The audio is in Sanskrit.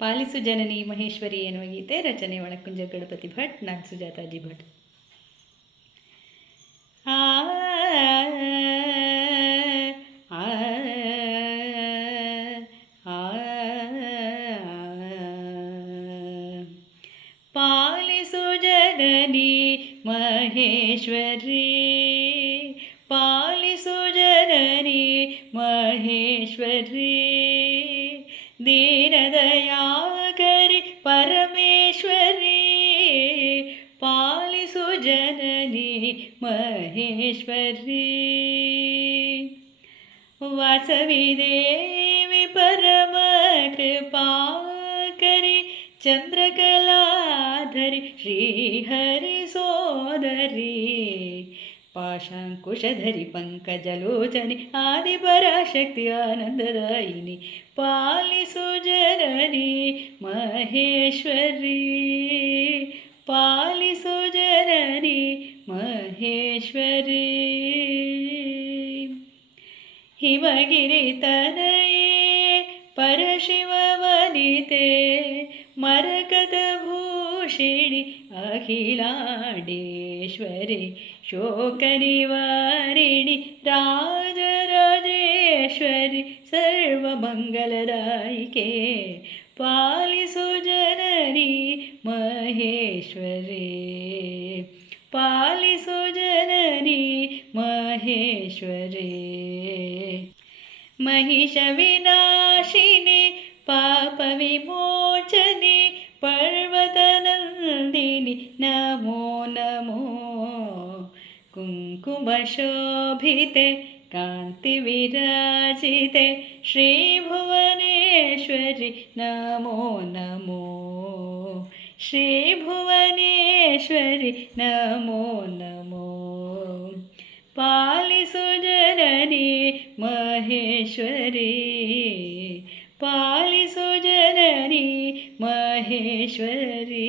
ಪಾಲಿಸು ಜನನಿ ಮಹೇಶ್ವರಿ ಎನ್ನುವ ಗೀತೆ ರಚನೆ ಒಳಕುಂಜ ಗಣಪತಿ ಭಟ್ ನಾಗ್ ಸುಜಾತಾಜಿ ಭಟ್ ಆ ಆ, ಆ, ಪಾಲಿಸು ಜನನಿ ಮಹೇಶ್ವರಿ ಪಾಲಿಸು ಜನನಿ ಮಹೇಶ್ವರಿ दीनदयाकरि परमेश्वरि पालिसु जननी महेश्वरी। वासविदेवि परमकृपाकरि चन्द्रकलाधरि श्रीहरिसोदरि। पाशाङ्कुशधरि पङ्कजलोचनि आदिपराशक्ति आनन्ददायिनि पालिसुजरनि महेश्वरी। पालिसुजरनि महेश्वरी। हिमगिरितनये परशिववनिते मर अहिलाडेश्वरि शोकनिवारिणि राजराजेश्वरि सर्वमङ्गलदायिके पालिसु जननि महेश्वरे। पालिसु जननि महेश्वरे। महिषविनाशिनि पापविमोचने प नमो नमो। कुङ्कुमशोभिते कान्तिविराजिते श्रीभुवनेश्वरि नमो नमो। श्रीभुवनेश्वरि नमो नमो। पालिसुजरनि महेश्वरि पालिसुज ಮಹೇಶ್ವರಿ